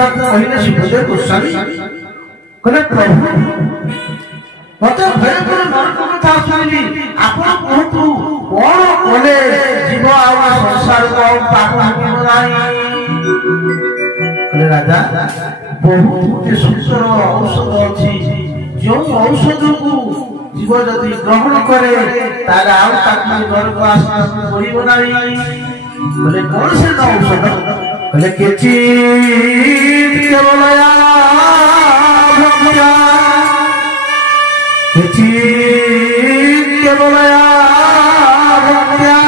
कहले सुखदेव गोस्वामी कहले प्रभु मत भय पर नरक कथा सुनिली आपण कहतु कोन कले जीव आ संसार को पाप हटिब नाही कहले राजा बहुत सुंदर औषध अछि जो औषध को जीव यदि ग्रहण करे तारे आउ ताकि नरक आसना पड़िब नाही कहले कौन से औषध कहले केची केवलया भक्त्या केची केवलया भक्त्या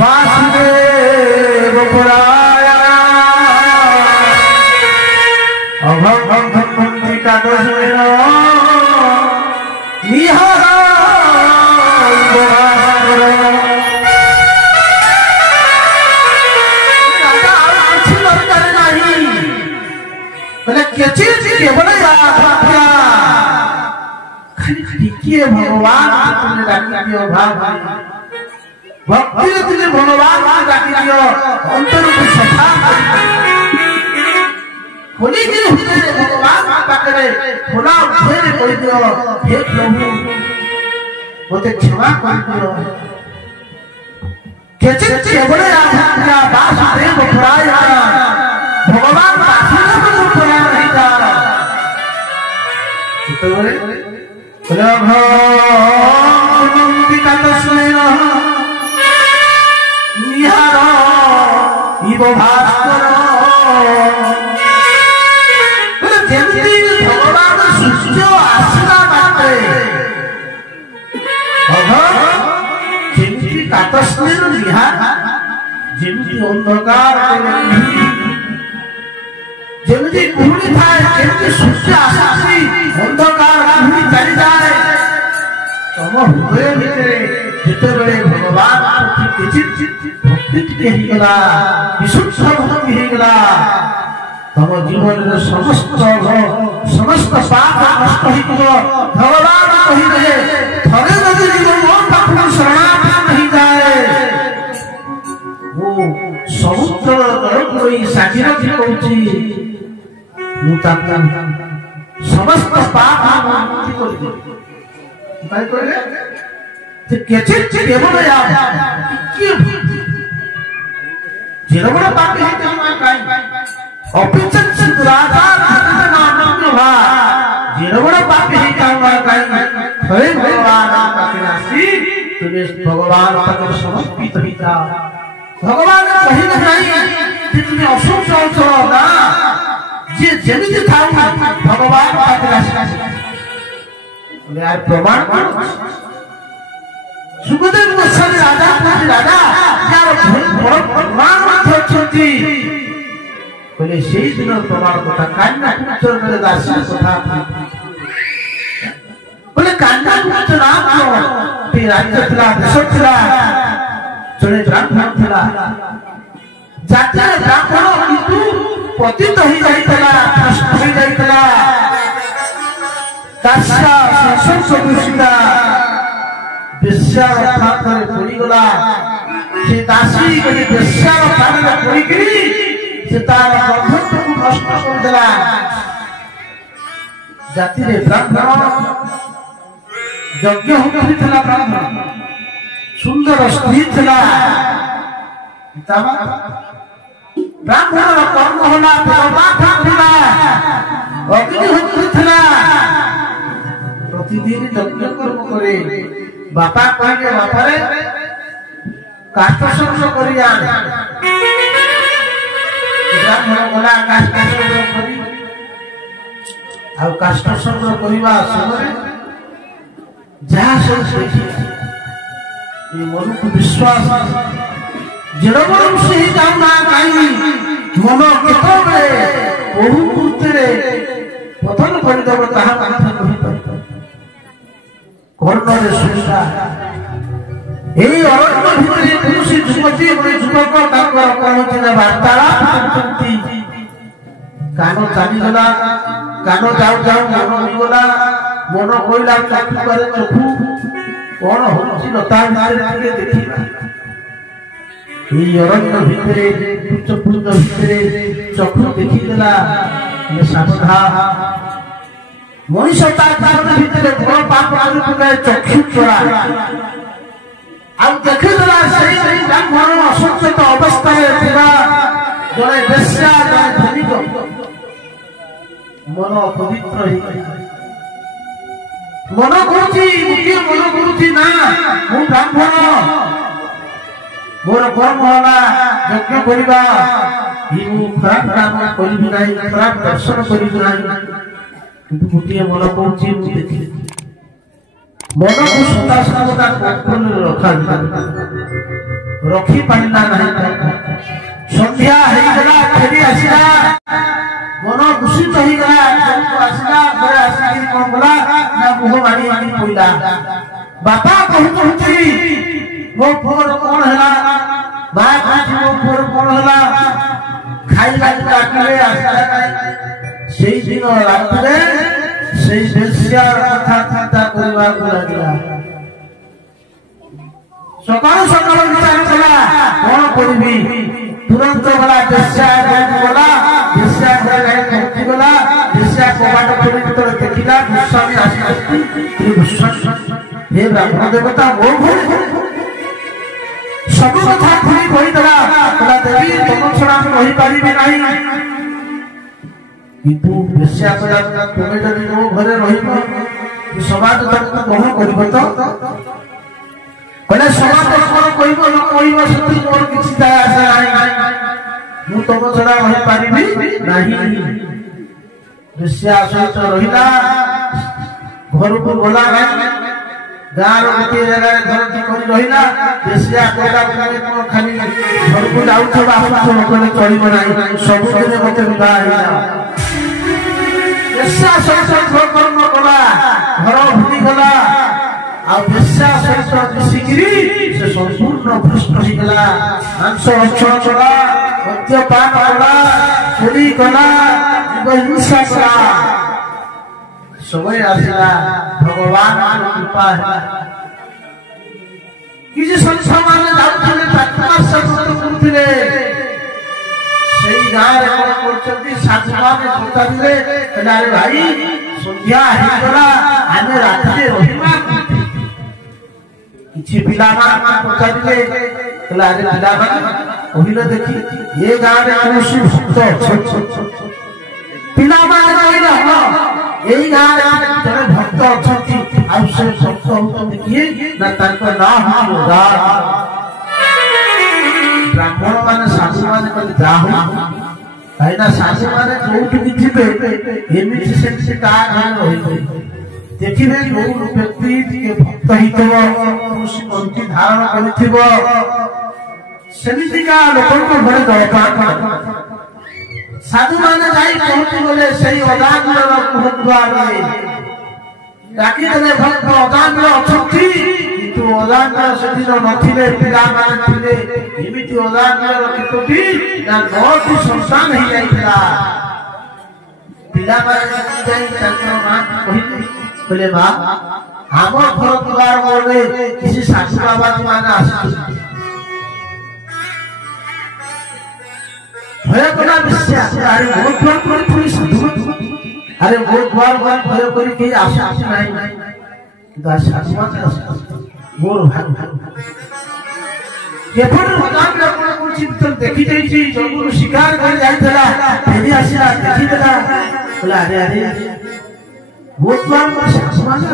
वासुदेव पुराया अभंग भक्ति का दोषेन निहारा भगवान तुमने डाकी दियो भाव भक्ति तुझे भगवान डाकी दियो अंतर को सफा खोली के हृदय भगवान पाकरे खुला उठे कर दियो हे प्रभु मोते क्षमा कर दियो केचे केवले आज्ञा वासुदेव पुराया भगवान वासुदेव को पुराया नहीं था तो बोले प्रभु का तस्मेन निहार इव भास्कर जेमती भगवान सूर्य आसला बाटे जेमती का तस्मेन निहार जेमती अंधकार जेमती कुहुड़ी थाए जेमती सूर्य आसी अंधकार कुहुड़ी चली जाए तम हृदय भितरे जेतेबेले भगवान प्रति भक्ति टिके हिगला विशुद्ध भक्ति हिगला तम जीवन रे समस्त पाप नष्ट हिगो भगवान कहिबे थरे यदि जीवन मोर पाप शरणागत नहीं जाए वो समुद्र कोई साक्षी कहूची समस्त पाप मुक्ति कर भाई कहले जे केचे केवल या कि जेरबड़ पाप हे तमा काई अपिचत सुराजा नाम भा जेरबड़ पाप हे तमा काई थरे भगवान पाकनासी तुमे भगवान तक समर्पित हिता भगवान कहि नहीं कि तुमे असंशय छ ना जे जेमिति थाउ भगवान पाकनासी बोले यार प्रमाण सुखदेव गोस्वामी राजा राजा यार बड़ प्रमाण अछंती बोले सेही दिन प्रमाण कथा कान्ना कुचर दासी कथा बोले कान्ना कुचर नाम ते राज्य थला देश थला जड़े ब्राह्मण थला जाति ब्राह्मण किंतु पतित ही जाइतला नष्ट ही जाइतला दासा संसर्ग दुष्टा बेश्या फातरे पड़ी गला से दासी गली बेश्या फातरे पड़ी गई से तार ब्रह्मत्व को नष्ट कर देला जाति रे ब्राह्मण यज्ञ होती थला ब्राह्मण सुंदर स्त्री थला तब ब्राह्मण कर्म होला देवता थला अग्नि होती थला प्रतिदिन यज्ञ कर्म करे बापा कहले बापा रे काष्ठ संग्रह करिया ब्राह्मण गला काष्ठ संग्रह करी आ काष्ठ संग्रह करिवा समय जहा सब ये मन को विश्वास जेरबड़ से जाउना काई मन केतबे बहु कुतरे पतन कर देब ताहा कथा कहि पर कर्ण रे सुनता एई अरण्य भितरे तुलसी जुमती बड़े जुमक ताकर कहति ना वार्तालाप करती कानो चाली गला कानो जाऊ जाऊ कानो नि गला मन कोइला चाकू करे चखू कोन होछि लता भितरे देखिबा एई अरण्य भितरे पंचपुंज भितर चक्षु देखीदेला सावधान मनीष भितर बड़ पाप चक्षु चोरा देखीदेला ब्राह्मण असंचत अवस्था जड़े बेश्या जड़े धनिक मन पवित्र मन करुच्ची मन करुच्ची ना मु ब्राह्मण मोर कर्म होला यज्ञ करिबा खराब काम करिबि नाही खराब दर्शन करिबि नाही किंतु गोटे मन करुच्ची मु देखि मन को सदा सर्वदा कंट्रोल रखी पारिला नाही संध्या हेगला फेरी आसिला मन दूषित हो गला आसला घरे आसिक कौन गला ना मुह माड़ी माड़ी पड़ा बापा कहते मो पुअर कौन है माँ कहती मो पुअर कौन है खाइला डाकिले से दिन रात से बेश्यार कथा चिंता करने लगे सकाल सकाल विचार कला कौन करी तुरंत गला बेश्या गला बेश्या गला बेश्या कबाट खोली भीतर देखिला गोस्वामी आसी हे ब्राह्मण देवता मो घर सब कथा खुली कहीदेला कहला देवी तुम छड़ा रही पारिबे नहीं किंतु बेश्या कहला तुमे जदि मो घरे रहिबो समाज तुमको ग्रहण करिबो तो कहले समाज कौन कहबो न कहबो सेति मोर किछि दाय आसे नाही मु तुम छड़ा रही पारिबी नहीं बेश्या सहित रहिला घर को गला गाँव गोटे जगह घर ठीक रहा बेश्या कहला खाली घर को जाऊ कहले चलो ना सब दिन मत बेश्या सहित घर कर्म कला घर भूली गला बेश्या सहित मिसिकी से संपूर्ण भ्रष्ट होगा मांस भक्षण कला मद्यपान कला चोरी कला हिंसा कला समय आसला भगवान कृपा है किसी संस्था माने जाउथले प्रार्थना सब करथले सेई गाय रे करछथि साधुवा में पतारिले कहला रे भाई संध्या हिगला आमे रात्रि रहिमा किछि पिला मान पतारिले कहला रे पिला मान कहिला देखि ये गाय रे अनुसु भक्त पिला मान कहिला हां एई गाय जने भक्त अछथि आउ से भक्त होतन किए ना ताको ना होगा ब्राह्मण माने साधु माने कहले जाहु काइना साधु माने कोउठी किथिबे एमिति सेति का गान होइबे देखिबे जो व्यक्ति के भक्त हितव खुशी मंती धारण करिथिबो सेमितिका लोकन घरे दरकार साधु माने जाई पहुंची गले सही अदान कुहद्वार डाकी देले भक्त अदान अछथि किंतु अदान सेदिन नथिले पिला माने थिले एमिति अदान कितोटी ना नौटी संस्थान ही जाइला पिला माने जाई ताको मां कहिले बोले बा हमर घर द्वार मोरे किसी साधु बाबा माने आसी भय कला विश्वास अरे बहुत द्वार पर पुलिस अरे बहुत द्वार भय करी के आशा नहीं दास आत्मा मोर भाग एफर भगवान ने कोन कोन चिंतन देखि जाई छी जंगल शिकार कर जाइतला फेरी आसिला देखि देला बोला अरे अरे बहुत द्वार पर आसमान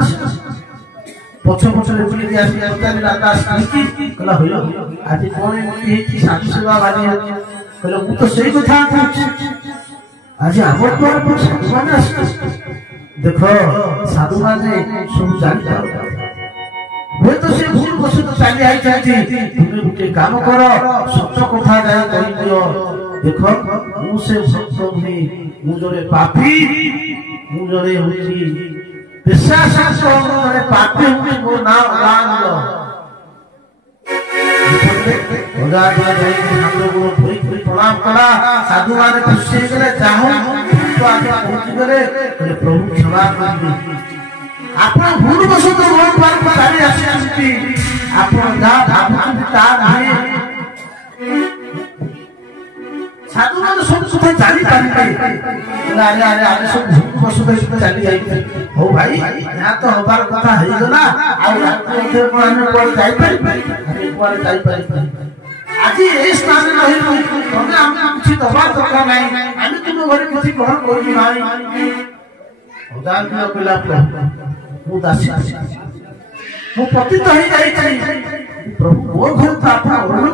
पछ पछरे बुली दिया आसी पता आकाश की कला होइलो आज कोन मोटी हे की साधु सेवा वाली कहले मु तो सही कथा कहछि आज हमर द्वार पर साधु देखो साधु माने सब जानता वो तो से भूल बसत चली आई चाहती तुम गुटे काम करो सत्य कथा जाय कहि दियो देखो मु से सत्य भी मु जरे पापी मु जरे होची विश्वास से जरे पापी हूं मो नाम लांगलो ओदा ओदा जाई हम लोग पूरी पूरी प्रणाम करा साधु माने खुशी करे चाहू तो आगे पहुंच गए प्रभु क्षमा कर आपण भूल बसत रोड पर गाड़ी आसी आपण जा भाबुती ता नाही साधु मैंने सब सुधा जानी पारी अरे अरे अरे सब भूख सुधा सुधा चली जाई हो भाई यहाँ तो हबार कथा है गला आ रात में माने पर जाई पारी अरे पर जाई पारी आज ए स्थान रही तमे हम किछि दबा दरकार नाही हम तुम घरे किछि ग्रहण करू नाही उदान के केला प्रभु दासी मु पतित होई जाई प्रभु वो घर तो आप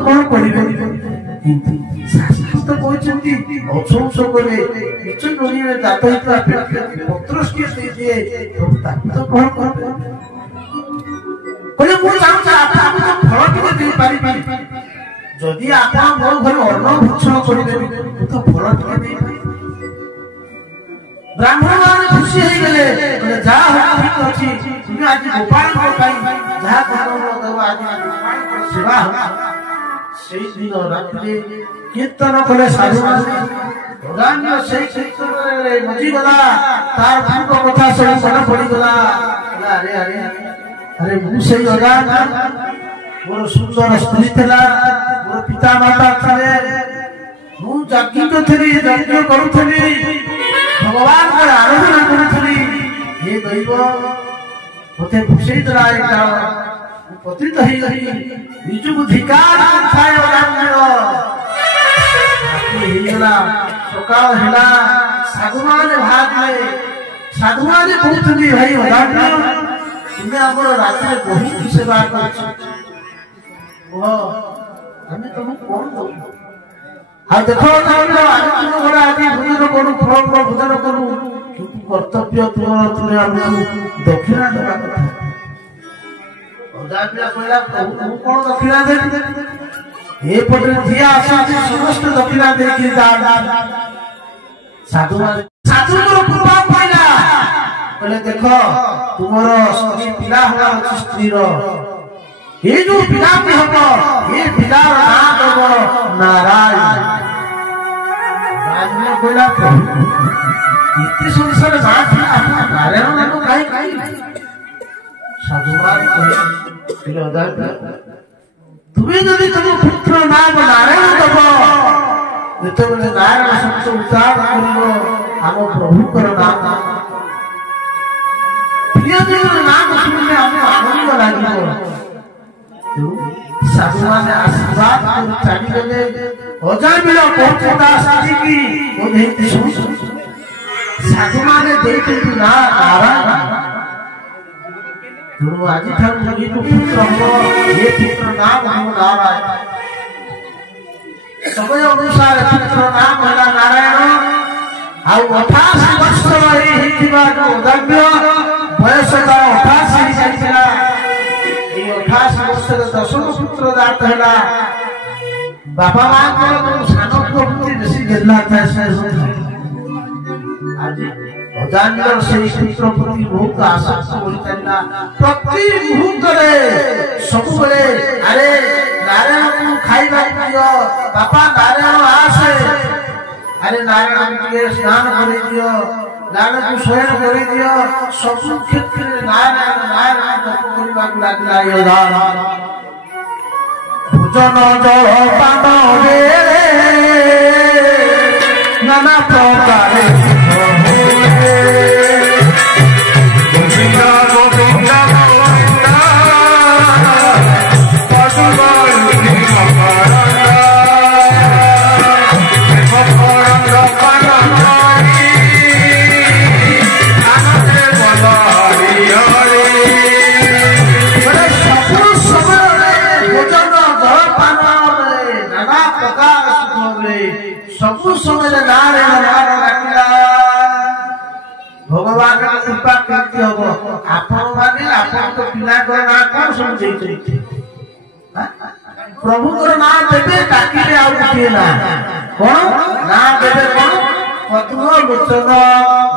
कौन करेंगे शास्त्र कहते अक्षौष करे निच नदी में जात पत्र तो कौन कहले मु चाहूँ आप फल टे दे पारि जदि आप मो घर अन्न भक्षण करेंगे तो फल टे ब्राह्मण मान खुशी हो गले जहाँ ठीक अच्छी तुम्हें आज गोपाल जहाँ देव आज सेवा से दिन रात कीर्तन कले साधु से कीर्तन मजी गला तार पूर्व कथा सब मन पड़गला अरे अरे अरे मुझे मोर सुंदर स्त्री थी मोर पिता माता थे मुझे थी यज्ञ करुली भगवान को आराधना करुली हे दैव मते खुशी देला पतित ही निजु धिकार थाय हेला सकाळ हेला साधुमान भागले साधुमान कहउथली भाई अदान तुमे हमर रात्रि बहुत सेवा करछ ओ हमें तुम कोन दो आ देखो तुम घरे आदि भोजन करू फल भोजन करू किंतु कर्तव्य तुम हमको दक्षिणा देवा कथा अदान कहला प्रभु कोन दक्षिणा दे ए पटे जिया आसा समस्त दक्षिणा दे कि साधु को प्रभाव पाइला बोले देखो तुमरो स्त्री पिला होला स्त्री रो ये जो पिला भी हबो ये पिला नाम देबो नारायण राजने बोला इतने संसार नाथ नारायण नाम काई साधुमान कहे तुम्हें यदि तुम पुत्र नाम नारायण देव जो नारायण शब्द उच्चारण कर आम प्रभु नाम प्रिय नाम सुनने हमें आनंद लगे साधु माने आशीर्वाद चढ़ीगले अजामिल पहुंचता साथी की वो देखते साधु माने देखते ना नारायण आज ठाकुर पुत्र हम ये पुत्र नाम हम नारायण समय अनुसार पुत्र नाम है नारायण आ 88 वर्ष बयस 88 28 वर्ष 10 पुत्र जात है बापा माँ सान प्रति बेसी गेला था आज अजामिल से पुत्र प्रति बहुत आशा प्रति मुहूर्त सब अरे नारायण को खाइबा दियो बापा नारायण आसे अरे नारायण के स्नान करे दियो नारायण को शयन करे दियो सब क्षेत्र में नारायण नारायण जप करबा को लागला यो दान भोजन जल पान रे नाना प्रकार सबु समय नारायण भगवान कृपा करते हम आपण माने आपण तो पिला ना कौन समझे प्रभु को ना देवे डाकिले आउ किए ना कौन ना देवे कौन पद्म लोचन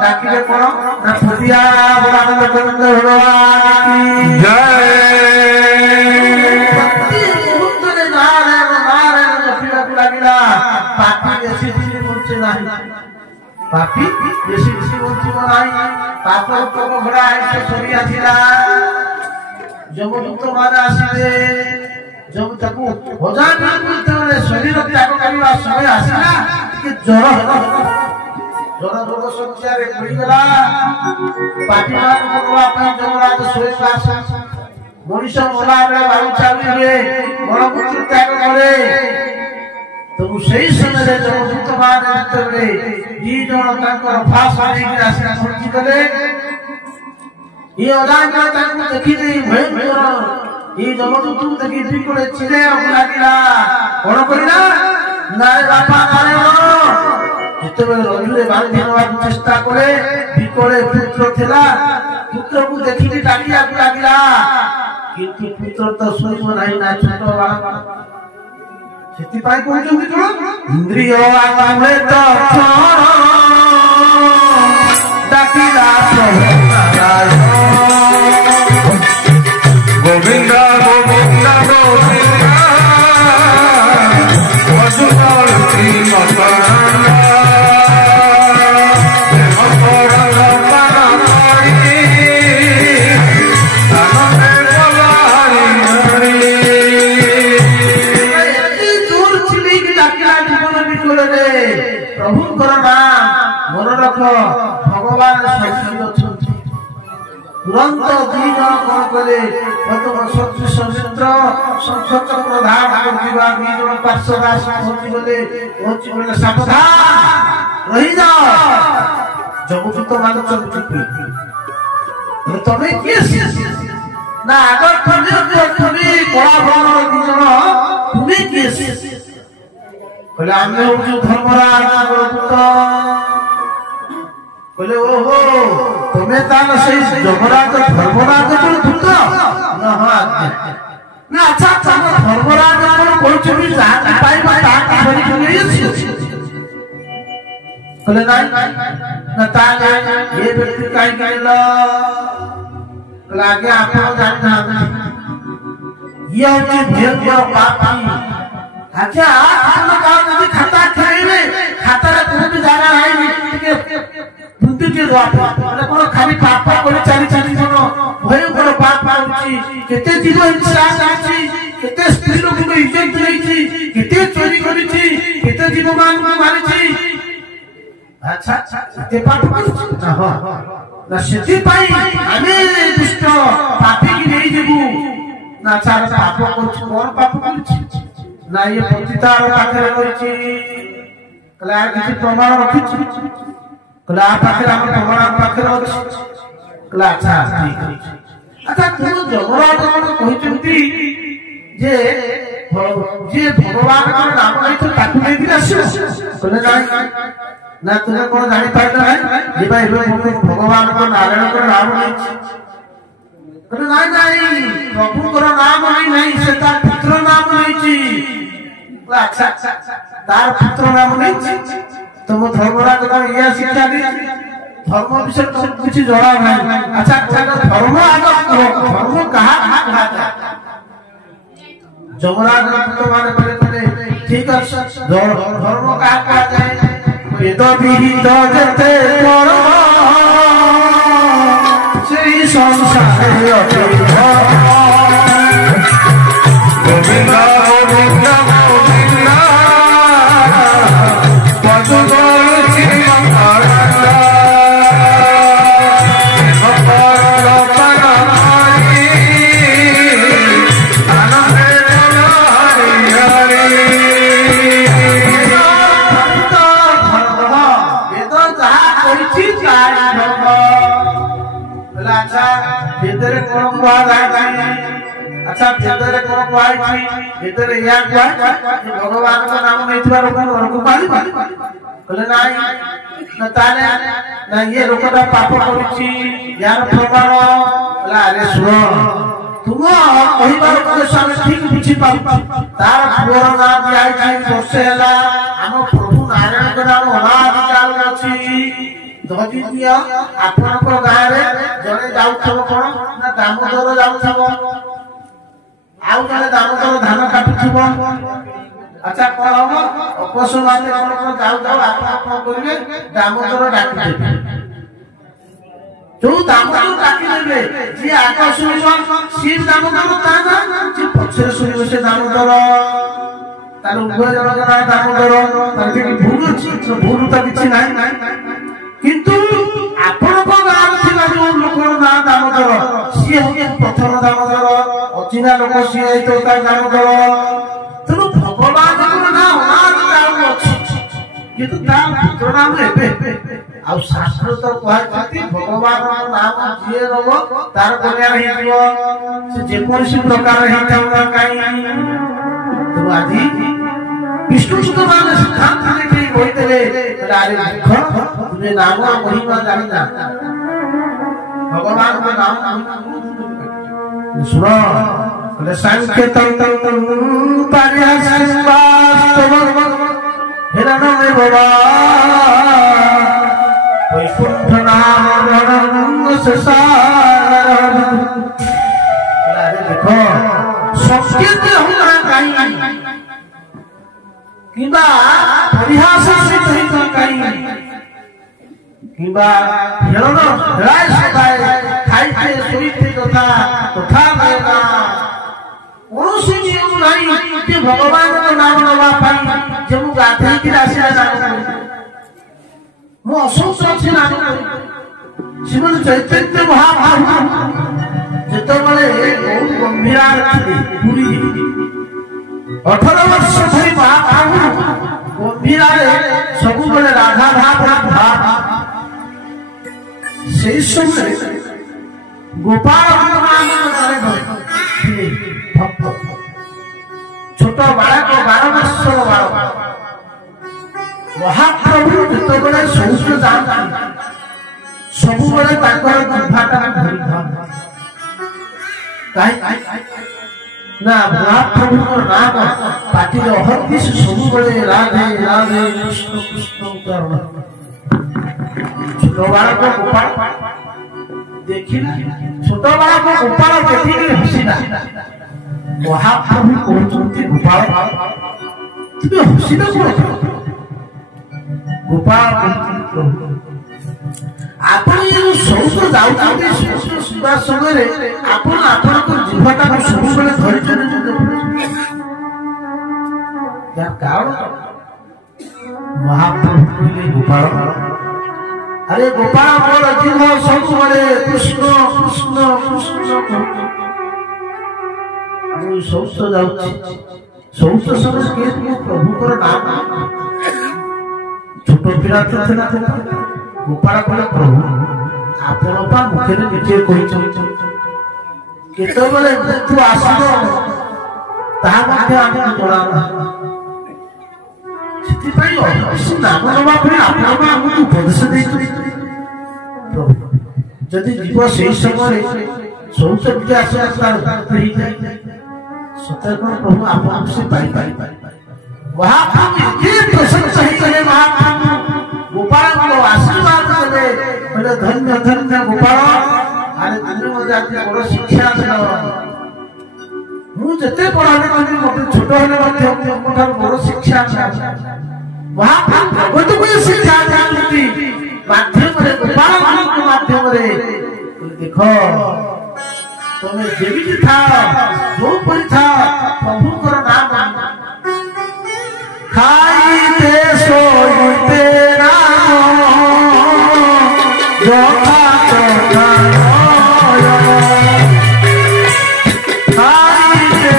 डाकिले कौन ना फटिया भगवान गोविंद भगवान की जय प्रति मुहूर्त में नारायण नारायण जपिला को लागिला पापी बेसी बेसी बोलचे नाही पापी बेसी बेसी बोलचे नाही पापर को घोड़ा आइसे सरी आथिला जमदूत माने आसीले जब तक भोजन न करते शरीर त्याग करवा समय आसीला ଜ୍ୱର ହେଲା ଜ୍ୱର ରୋଗ ସଂଖ୍ୟାରେ ପଡ଼ିଗଲା ପାଟି ମାନ କରିବା ପାଇଁ ଯମରାଜ ଶୋଇବା ମଣିଷ ମଲା ବେଳେ ବାୟୁ ଚାଲି ହୁଏ ମଳମୂତ୍ର ତ୍ୟାଗ କରେ ତେଣୁ ସେଇ ସମୟରେ ଯମଦୂତ ମାନେ ଯେତେବେଳେ ଦି ଜଣ ତାଙ୍କର ଫାଶ ନେଇକି ଆସି ପହଞ୍ଚିଗଲେ ଏ ଅଜାଣିବା ତାଙ୍କୁ ଦେଖିଦେଇ ଭୟଙ୍କର ଏ ଯମଦୂତଙ୍କୁ ଦେଖି ବିକଳେ ଚିଲେଇବାକୁ ଲାଗିଲା କଣ କରିଲା ନାରେ ବାପା ନାରେ ଯେତେବେଳେ ରଜୁରେ ବାନ୍ଧି ନେବାକୁ ଚେଷ୍ଟା କଲେ ବିକଳେ ପୁତ୍ର ଥିଲା ପୁତ୍ରକୁ ଦେଖିକି ଡାକିବାକୁ ଲାଗିଲା କିନ୍ତୁ ପୁତ୍ର ତ ଶୁଣିବ ନାହିଁ ନା ଛୋଟ ବାଳକ ସେଥିପାଇଁ କହୁଛନ୍ତି କଣ ଇନ୍ଦ୍ରିୟ ଆଗରେ ତ ଡାକିଲା ପ୍ରଭୁ ନାରାୟଣ ଗୋବିନ୍ଦ ଗୋବିନ୍ଦ ଗୋବିନ୍ଦ ମଧୁମୂର୍ତ୍ତି ମକରନ୍ଦ ପ୍ରଭୁଙ୍କର ନାମ ମନେ ରଖ ଭଗବାନ ଅଛନ୍ତି ତୁରନ୍ତ ଦି ଜଣ କଣ କଲେ ପ୍ରଥମ ସଂସଦ ପ୍ରଧାନ କରିଥିବା ଦି ଜଣ ପାର୍ଶ୍ୱ ଆସି ପହଞ୍ଚିଗଲେ ସାବଧାନ ରହିଯାଅ ଯମଦୂତ ମାନେ ଚୁପ ତମେ କିଏ ନା ଆଗ ଅଛନ୍ତି କଳା ବର୍ଣ୍ଣର ଦି ଜଣ ତୁମେ କିଏ କହିଲେ ଆମେ ହଉଛୁ ଧର୍ମରାଜଙ୍କର ଦୂତ କହିଲେ ଓହୋ ତମେ ତାହେଲେ ସେଇ ଯମରାଜ ଧର୍ମରାଜଙ୍କର ଦୂତ ନା ଆଚ୍ଛା ତମ ଧର୍ମରାଜ କଣ କହୁଛନ୍ତି ଯାହା ପାଇବା ତାହା ଧରିକି ନେଇ ଆସିଛି କହିଲେ ନାଇଁ ନା ତାହେଲେ ଏ ବ୍ୟକ୍ତି କାହିଁକି ଆଣିଲ କହିଲେ ଆଜ୍ଞା ଆପଣ ଜାଣିନାହାନ୍ତି ଇଏ ହଉଛି ଭୟଙ୍କର ପାପୀ ଆଚ୍ଛା ଯଦି ଖାତା ଖେଳିବେ ଖାତାରେ କୋଉଠି ଜାଗା ନାହିଁ ଟିକେ ବୁଦ୍ଧିକି କଣ ଖାଲି ପାପ କରି ଚାରି ଜଣ ଭୟଙ୍କର ପାପ ହଉଛି କେତେ ଜୀବ ହିଂସା ଚାଲିଛି କେତେ ସ୍ତ୍ରୀ ଲୋକଙ୍କୁ ଇଜ୍ଜତ ଦେଇଛି କେତେ ଚୋରି କରିଛି କେତେ ଜୀବ ମାନଙ୍କୁ ମାରିଛି ଆଚ୍ଛା କେତେ ପାପ କରୁଛି ନା ସେଥିପାଇଁ ଆମେ ଦୁଷ୍ଟ ପାପିକି ନେଇଯିବୁ ନା ଛାଡ଼ ପାପ କରୁଛୁ କଣ ପାପ କରୁଛି ନା ଇଏ ପତିତାର ପାଖରେ ରହିଛି କହିଲେ ଆ କିଛି ପ୍ରମାଣ ରଖିଛୁ କହିଲେ ଆ ପାଖରେ ଆମ ପ୍ରମାଣ ପାଖରେ ଅଛି କହିଲେ ଆଚ୍ଛା ଠିକ ଅଛି ଆଚ୍ଛା ତୁମ ଯମରାଜ କଣ କହିଛନ୍ତି ଯେ ଯିଏ ଭଗବାନଙ୍କର ନାମ ନେଇଥିବ ତାକୁ ନେଇକି ଆସିବ କହିଲେ ନାଇଁ ନା ତୁମେ କଣ ଜାଣିପାରିଲ ନାହିଁ ଭଗବାନଙ୍କ ନାରାୟଣଙ୍କର ନାମ ନେଇଛି କହିଲେ ନାଇଁ ନାଇଁ ପ୍ରଭୁଙ୍କର ନାମ ନାହିଁ ସେ ତାର ପୁତ୍ର ନାମ ନେଇଛି ଆଚ୍ଛା ତାର ପୁତ୍ର ନାମ ନେଇଛି ତମ ଧର୍ମରାଜ କଣ ଇଏ ଶିକ୍ଷା ଦେଇଛି ଧର୍ମ ବିଷୟରେ କିଛି ଜଣା ନାହିଁ ଆଚ୍ଛା ଧର୍ମ ଆଗ ଧର୍ମ କାହା ଯମରାଜ ମାନେ କହିଲେ ଠିକ ଅଛି ଧର୍ମ କାହା କୁହାଯାଏ ବେଦ ବିହିତ ଯେତେ ସେଇ ସଂସାରରେ ଗୋବିନ୍ଦ ଗୋବିନ୍ଦ ଗୋବିନ୍ଦ ପଦୁ କରୁଛି ଭିତରେ କଣ କୁହାଯାଇଛି ଆଚ୍ଛା ଭିତରେ କଣ କୁହାଯାଇଛି ଭିତରେ ଏହା କୁହାଯାଇଛି ଭଗବାନଙ୍କ ନାମ ନେଇଥିବା ଲୋକ ଘରକୁ ପାଳିବ କହିଲେ ନାଇଁ ତାହେଲେ ନା ଇଏ ଲୋକଟା ପାପ କରୁଛି ୟାର ପ୍ରମାଣ କହିଲା ଆରେ ଶୁଣ ତୁମ କହିବାର ଉଦ୍ଦେଶ୍ୟ ଆମେ ଠିକ ବୁଝିପାରୁ ତାର ପୁଅର ନାଁ ଦିଆଯାଇଛି ବର୍ଷେ ହେଲା ଆମ ପ୍ରଭୁ ନାରାୟଣଙ୍କ ନାମ ଅନାଦିକାଳ ଅଛି ଆପଣଙ୍କ ଗାଁରେ ଜଣେ ଯାଉଥିବ କଣ ନା ଦାମୋଦର ଯାଉଥିବ ଆଉ ଜଣେ ଦାମୋଦର ଧାନ କାଟୁଥିବ ଆଚ୍ଛା କଣ ହବ ଅପସମାଜ ଯାଉ ଯାଉ ଆପଣ କଣ କରିବେ ଦାମୋଦର ଡାକିଦେବେ ଯୋଉ ଦାମୋଦର ଡାକିଦେବେ ଯିଏ ଆଗ ଶୁଣିବ ସିଏ ଦାମୋଦର ତା ନା ଯିଏ ପଛରେ ଶୁଣିବ ସେ ଦାମୋଦର ତା ତାର ଉଭୟ ଜଣଙ୍କ ନାଁ ଦାମୋଦର, ତାର ସେଠି ଭୁଲ ଅଛି, ଭୁଲ ତ କିଛି ନାହିଁ। କିନ୍ତୁ ଆପଣଙ୍କ ଗାଁରେ ଥିବା ଯୋଉ ଲୋକର ନାଁ ଦାମୋଦର, ସିଏ ହଉଛି ପ୍ରଥମ ଦାମୋଦର, ଅଚିହ୍ନା ଲୋକ ସିଏ ହେଇଥିବ ତାର ଦାମୋଦର। ତେଣୁ ଭଗବାନଙ୍କର ନାଁ ଅନାଦି ଅଛି, କିନ୍ତୁ ତା ପୁତ୍ର ନାମ ଏବେ। ଆଉ ଶାସ୍ତ୍ର ତ କୁହାଯାଇଛି ଭଗବାନଙ୍କ ନାମ ଯିଏ ନବ ତାର କଲ୍ୟାଣ ହେଇଯିବ, ସେ ଯେକୌଣସି ପ୍ରକାର ହେଇଥାଉ ନା କାହିଁକି। ତେଣୁ ଆଜି ବିଷ୍ଣୁସୁତ ମାନେ ସିଦ୍ଧାନ୍ତ ନେଇକି କହିଥିଲେ, ଆରେ ମୂର୍ଖ ତୁମେ ନାମ ମହିମା ଜାଣିନା, ଭଗବାନଙ୍କ ନାମ ଶୁଣ। ସାଙ୍କେତଂ বৈকুণ্ঠ নাম দেখো সংকেত কিংবা পরিহাস কিংবা খেলন খেলায় সদায় খাইতে শোইতে তথা তথা কৌশি নিয়ম নাই যে ভগবানଙ୍କ নাম ନେବା ପାଇଁ ଯେ ମୁଁ ଗାଧେଇକି ଆସିଲା ନାମ ମୁଁ ଅସୁସ୍ଥ ଅଛି ନାମ ଶ୍ରୀମଦ୍ ଚୈତନ୍ୟ ମହାପ୍ରଭୁ ଯେତେବେଳେ ବହୁତ ଗମ୍ଭୀର ଥିଲେ ପୁରୀ 18 ବର୍ଷ ଧରି ମହାପ୍ରଭୁ ଗମ୍ଭୀରରେ ସବୁବେଳେ ରାଧା ଭାବ সেই সময় গোপাল ছোট বালক 12 বছর বালক মহাপ্রভু যেতবে শৌচ যাতে ସବୁବେଳେ ତାଙ୍କର ଜିହ୍ବାଟା ଧରିଥାନ୍ତି ନା ମହାପ୍ରଭୁଙ୍କ ନାମ ପାଟିରେ ଅହର୍ନିଶ ସବୁବେଳେ ରାଧେ ରାଧେ କୃଷ୍ଣ କୃଷ୍ଣ ଉଚ୍ଚାରଣ। ছোট বালক গোপাল ଦେଖିଲା ছোট ବାଳକ ଗୋପାଳ ଦେଖିକି ହସିଲା। ମହାପ୍ରଭୁ କହୁଛନ୍ତି ଗୋପାଳ ତୁମେ ହସିଲ କଣ? ଗୋପାଳ ଆପଣ ଯେଉଁ ଶୌଚ ଯାଉଛନ୍ତି ଯିବା ସମୟରେ ଆପଣ ଆପଣଙ୍କ ଜିହ୍ବାଟାକୁ ସବୁବେଳେ ଧରିଛନ୍ତି। କାରଣ ମହାପ୍ରଭୁ କହିଲେ ଗୋପାଳ আরে গোপাল মোর জীব ସବୁବେଳେ কৃষ্ণ কৃষ্ণ কৃষ্ণ ମୁଁ ଶୌଚ ଯାଉଛି ଶୌଚ ସମୟରେ କିଏ ପ୍ରଭୁଙ୍କର ନାମ ଛୋଟ ପିଲା ତ ଥିଲା ଗୋପାଳ କହିଲେ ପ୍ରଭୁ ଆପଣ ପା ମୁଖରେ ନିଜେ କହିଛନ୍ତି କେତେବେଳେ ମୃତ୍ୟୁ ଆସିବ ତାହା ମଧ୍ୟ ଆମକୁ ଜଣା ନାହିଁ। ସେଥିପାଇଁ ନାମ ନେବା ପାଇଁ ଆପଣ ଆମକୁ ଉପଦେଶ ଦେଇଛନ୍ତି। ଯଦି ଯିବ ସେଇ ସମୟରେ ଶୌଚ ପୂଜା ଆସିଲା ତାର ହେଇଯାଏ ସତରେ କଣ ପ୍ରଭୁ ଆପଣଙ୍କୁ ସେ ପାଇପାରିବେ? ମହାପ୍ରଭୁ ଏତେ ପ୍ରଶଂସା ହେଇଗଲେ ମହାପ୍ରଭୁ ଗୋପାଳଙ୍କୁ ଆଶୀର୍ବାଦ ଦେଲେ କହିଲେ ଧନ୍ୟ ଧନ୍ୟ ଗୋପାଳ ଆରେ ତୁମେ ମୋତେ ଆଜି ବଡ଼ ଶିକ୍ଷା ଦେଲ। ମୁଁ ଯେତେ ବଡ଼ ହେଲେ ମତେ ଛୋଟ ହେଲେ ମଧ୍ୟ ମୋ ଠାରୁ ବଡ଼ ଶିକ୍ଷା ମହାପ୍ରଭୁ ଜଗତକୁ ଶିକ୍ଷା ଦିଅନ୍ତି ମାଧ୍ୟମରେ ଗୋପାଳମାନଙ୍କ ମାଧ୍ୟମରେ। ଦେଖ ତମେ ଯେମିତି ଥାଅ ଯୋଉପରି ଥାଅ ପ୍ରଭୁଙ୍କର ନାମ ଖାଇତେ ଶୋଇତେ ନାମ ଯଥା ତଥା ଖାଇତେ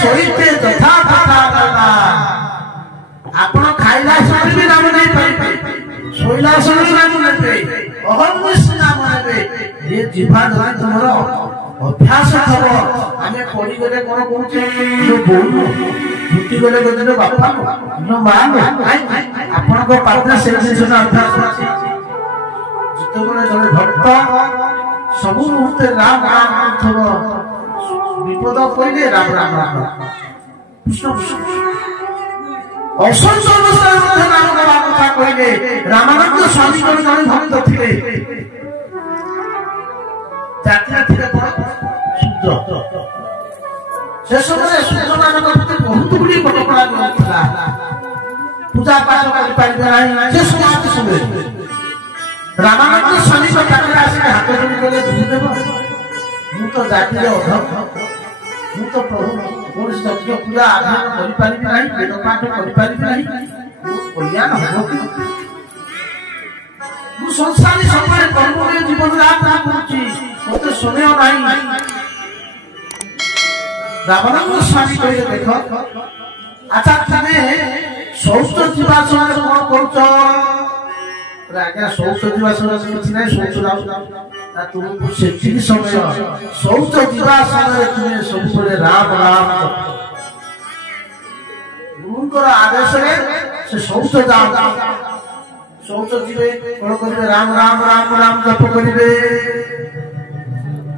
ଶୋଇତେ ଆପଣ ଖାଇଲା ସମୟରେ ବି ନାମ ନେଇପାରିବେ, ଶୋଇଲା ସମୟରେ ନାମ ନେବେ, ଅହର୍ନିଶ ନାମ ନେବେ। ଏ ଜିହ୍ବା ଯଦି ତୁମର ଅଭ୍ୟାସ ଥବ ଆମେ ପଡିଗଲେ କଣ କହୁଛେ ଛୁଟି ଗଲେ କହିଥିଲେ ବାପା ମା ଆପଣଙ୍କ ପାଖରେ ସେ ଜିନିଷଟା ଅଭ୍ୟାସ ଅଛି। ଯେତେବେଳେ ଜଣେ ଭକ୍ତ ସବୁ ମୁହୂର୍ତ୍ତେ ରାମ ରାମ କରୁଥିବ, ବିପଦ କହିଲେ ରାମ ରାମ ରାମ ଅସଂଖ୍ୟ ଅବସ୍ଥାରେ ମଧ୍ୟ ରାମ ଦେବା କଥା କହିଲେ। ରାମାନନ୍ଦ ସ୍ୱାମୀଙ୍କର ଜଣେ ଭକ୍ତ ଥିଲେ, ଜାତିରେ ଥିଲେ ଶୁଦ୍ର। ସେ ସମୟରେ ଶୁଦ୍ରମାନଙ୍କ ପ୍ରତି ବହୁତ ଗୁଡ଼ିଏ କଟକଣା ଦିଆଯାଇଥିଲା। ପୂଜା ପାଠ କରିପାରିବେ ନାହିଁ ସେ ସମୟରେ। ରାମାନନ୍ଦ ସ୍ୱାମୀଙ୍କ ପାଖରେ ଆସିଲେ ହାତ ଯୋଡ଼ି କଲେ, ଗୁରୁଦେବ ମୁଁ ତ ଜାତିରେ ଅଧମ, ମୁଁ ତ ପ୍ରଭୁ କୌଣସି ଯଜ୍ଞ ପୂଜା ଆଧାର କରିପାରିବି ନାହିଁ, ବେଦ ପାଠ କରିପାରିବି ନାହିଁ, ମୁଁ କଲ୍ୟାଣ ହବ କି? ମୁଁ ସଂସାରୀ ସମୟରେ କର୍ମମୟ ଜୀବନ ଯାତ୍ରା କରୁଛି, ମତେ ସମୟ ନାହିଁ। ରାମାନନ୍ଦ ସ୍ୱାମୀ କହିଲେ, ଦେଖ ଆଚ୍ଛା ତମେ ଶୌଚ ଯିବା ସମୟରେ କଣ କରୁଛ? ଆଜ୍ଞା ଶୌଚ ଯିବା ସମୟରେ କିଛି ନାହିଁ, ଶୌଚ ଯାଉଛ ନା ତୁମକୁ ସେତିକି ସମୟ ଶୌଚ ଯିବା ସମୟରେ ତୁମେ ସବୁବେଳେ ରାମ ରାମ ଗୁରୁଙ୍କର ଆଦେଶରେ ସେ ଶୌଚ ଯାଅ, ଶୌଚ ଯିବେ କଣ କରିବେ? ରାମ ରାମ ରାମ ରାମ ଜପ କରିବେ।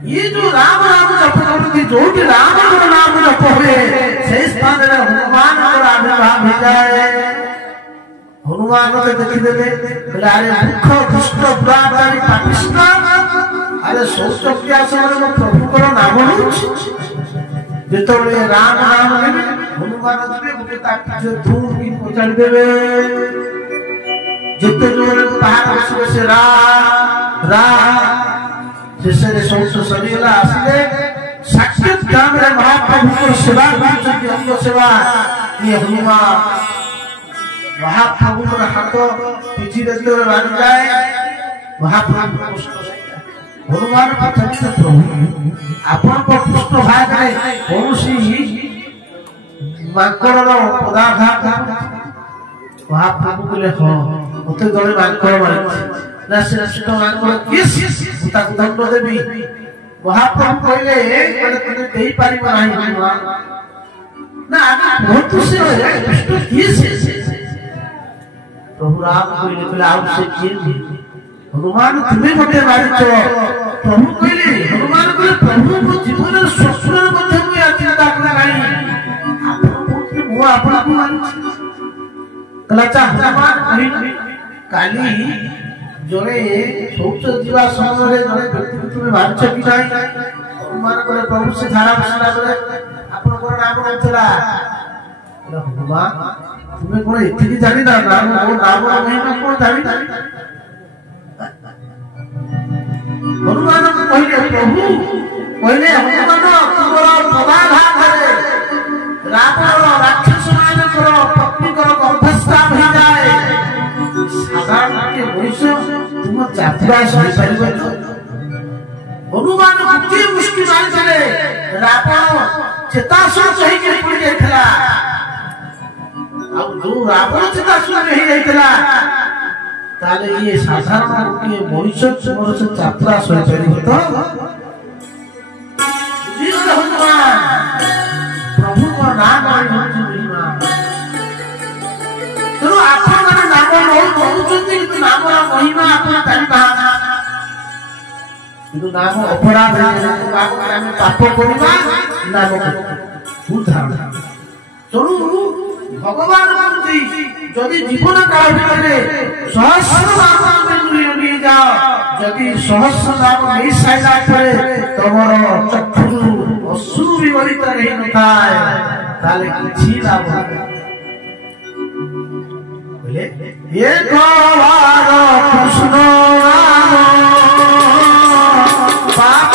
ये जो राम राम जप करती, जोटी रामଙ୍କର नाम जप हुए से स्थाନରେ ହନୁମାନଙ୍କର ଆବିର୍ଭାବ ହେଇଯାଏ। ହନୁମାନ ଦେଖିଦେଲେ କହିଲେ, ଆରେ ମୂର୍ଖ ଦୁଷ୍ଟ ଦୁରାଚାରୀ ପାପିଷ୍ଠ, ଆରେ ଶୌଚ କ୍ରିୟା ସମୟରେ ମୋ ପ୍ରଭୁଙ୍କର ନାମ ନେଉଛି। ଯେତେବେଳେ ରାମ ନାମ ନେବେ ହନୁମାନ ଯିବେ ଗୋଟେ ତାକୁ ଧୂମ କି ପଚାରି ଦେବେ। ଯେତେ ଜୋରରେ ପାହାଡ଼ ଆସିବେ ସେ ଶେଷରେ ଶୌଚ ସରିଗଲା। ଆସିଲେ ସାକ୍ଷାତ ଗ୍ରାମରେ ମହାପ୍ରଭୁଙ୍କର ସେବା କରୁଛନ୍ତି, ଅଙ୍ଗ ସେବା। ଇଏ ହନୁମାନ ମହାପ୍ରଭୁଙ୍କର ହାତ ପିଠିରେ ଯେତେବେଳେ ବାଜିଯାଏ ମହାପ୍ରଭୁ ହନୁମାନ ପଚାରିଲେ, ପ୍ରଭୁ ଆପଣଙ୍କ ପୃଷ୍ଠ ଭାଗରେ କୌଣସି ମାଙ୍କଡର ପଦାଘାତ? ମହାପ୍ରଭୁ କହିଲେ, ହଁ ମତେ ଜଣେ ମାଙ୍କଡ ମାରିଛି। ନା ସେ ମାଙ୍କଡ କିଏ? ମୁଁ ତାକୁ ଦଣ୍ଡ ଦେବି। ମହାପ୍ରଭୁ କହିଲେ, ତମେ ଦେଇପାରିବ ନାହିଁ ହନୁମାନ। ନା କୁହନ୍ତୁ ସେ କିଏ? ପ୍ରଭୁ ରାମ କହିଲେ, ଆଉ ସେ କିଏ? ହନୁମାନ ତୁମେ ଗୋଟେ ମାରିଛ। ପ୍ରଭୁ କହିଲେ, ହନୁମାନ କହିଲେ, ପ୍ରଭୁ ମୋ ଜୀବନରେ ଶ୍ୱଶୁର ମଧ୍ୟ ମୁଁ ଏହା ଚିନ୍ତା କରେ ନାହିଁ, ଆପଣ କହୁଥିଲେ ମୁଁ ଆପଣଙ୍କୁ ମାରିଛି। କାଲି ଜଣେ ଶୌଚ ଯିବା ସମୟରେ ଜଣେ ବ୍ୟକ୍ତିକୁ ତୁମେ ମାରିଛ କି ନାହିଁ? ହନୁମାନ କହିଲେ, ପ୍ରଭୁ ସେ ଧାରା ବସିଲା ବେଳେ ଆପଣଙ୍କର ନାମ ନଥିଲା। ହନୁମାନ ତୁମେ କଣ ଏତିକି ଜାଣିନା? ନାମର ମହିମା କଣ ଜାଣିନା? ହନୁମାନଙ୍କୁ କହିଲେ, ପ୍ରଭୁ କହିଲେ, ହନୁମାନ ତୁମର ପଦାଘାତରେ ରାବଣ ରାକ୍ଷସ ମାନଙ୍କର ପତ୍ନୀଙ୍କର ଗର୍ଭସ୍ଥାନ ହେଇଯାଏ। ସାଧାରଣ ମଣିଷ ତୁମ ଯାତ୍ରା ସହିପାରିବ? ହନୁମାନ ଗୋଟିଏ ମୁଷ୍ଟି ମାରିଥିଲେ, ରାବଣ ଚେତାଶୂନ୍ୟ ହେଇକି ପଡି ଯାଇଥିଲା। ଆଉ ଯୋଉ ରାବଣ ଚେତାଶୂନ୍ୟ ହେଇଯାଇଥିଲା, ତାହେଲେ ଇଏ ସାଧାରଣ ଗୋଟିଏ ମଣିଷ ତୁମର ସେ ଯାତ୍ରା ସହିପାରିବ ତ? ପ୍ରଭୁଙ୍କ ନାମ ତେଣୁ ଆପଣମାନେ ନାମ ନଉଛନ୍ତି, କିନ୍ତୁ ନାମର ମହିମା ଆପଣ ଜାଣିପାରନ୍ତି। କିନ୍ତୁ ନାମ ଅପରାଧ, ଆମେ ପାପ କରିବା ନାମ ଧାରଣା। ତେଣୁ ଭଗବାନ କହନ୍ତି, ଯଦି ଜୀବନ କାଳ ଭିତରେ ସହସ୍ର ନାମ ନେଇଯାଅ, ଯଦି ସହସ୍ର ନାମ ନେଇ ସାରିଲା ପରେ ତମର ଚକ୍ଷୁରୁ ଅଶ୍ରୁ ବିଗଳିତ ହେଇନଥାଏ, ତାହେଲେ କିଛି ଲାଭ ନାହିଁ। একবার কৃষ্ণ নাম পাপ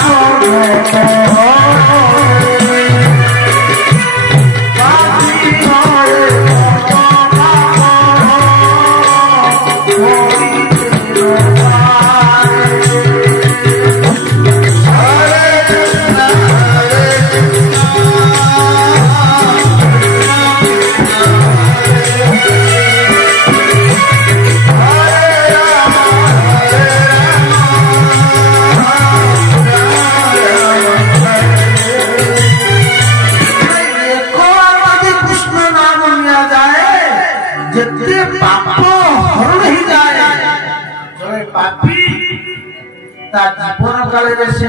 জীবন কালে সে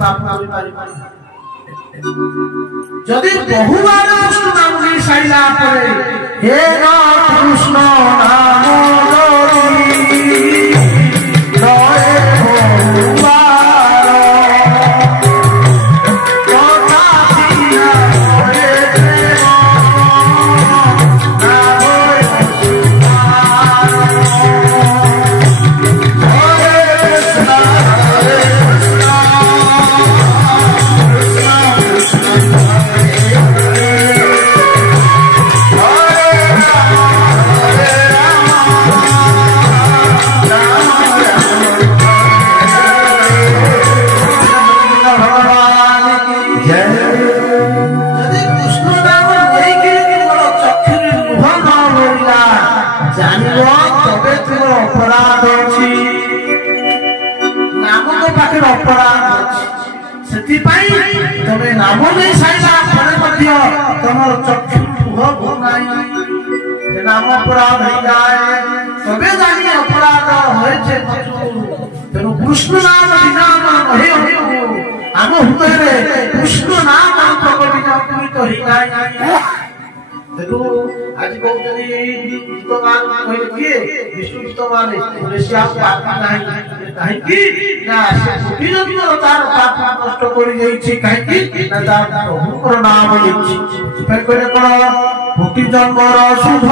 পাপ করে যদি বহুবার কৃষ্ণ নাম নিয়ে সাইলা পড়ে হে কৃষ্ণ নাম तमे नाम नहीं साइला परे मध्य तमर चक्षु हो नाही से नाम अपराध हो जाए तबे जानी अपराध होय छे तेनु कृष्ण नाम बिना नहीं हो आम हृदय रे कृष्ण नाम प्रकट जाई तो ही नाही देखो आज कहतनी गीत गान कहले के विष्णु गीत माने बोले श्याम पाप नाही काहे की ना कोटि जन्म तार पाप नष्ट करि जाई छी काहे की ना तार प्रभु नाम लेछि फेर कहले कोन कोटि जन्म रो शुभ